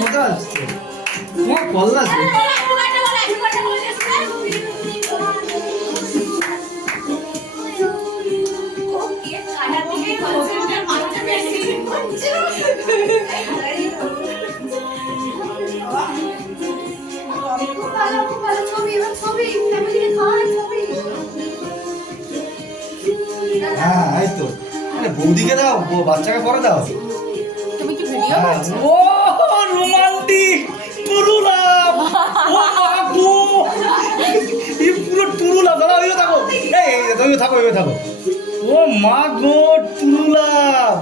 মজা আসছে তোমার কল্লা হ্যাঁ এই তো বৌদিকে দাও বাচ্চাকে পরে দাও তুমি কি ভিডিও করছো? ও রোমান্টিক টুরুলাভ ও বাবু এই পুরো টুরুলাভ দাঁড়াও থাকো এই তুমি থাকো ও মা গো টুরুলাভ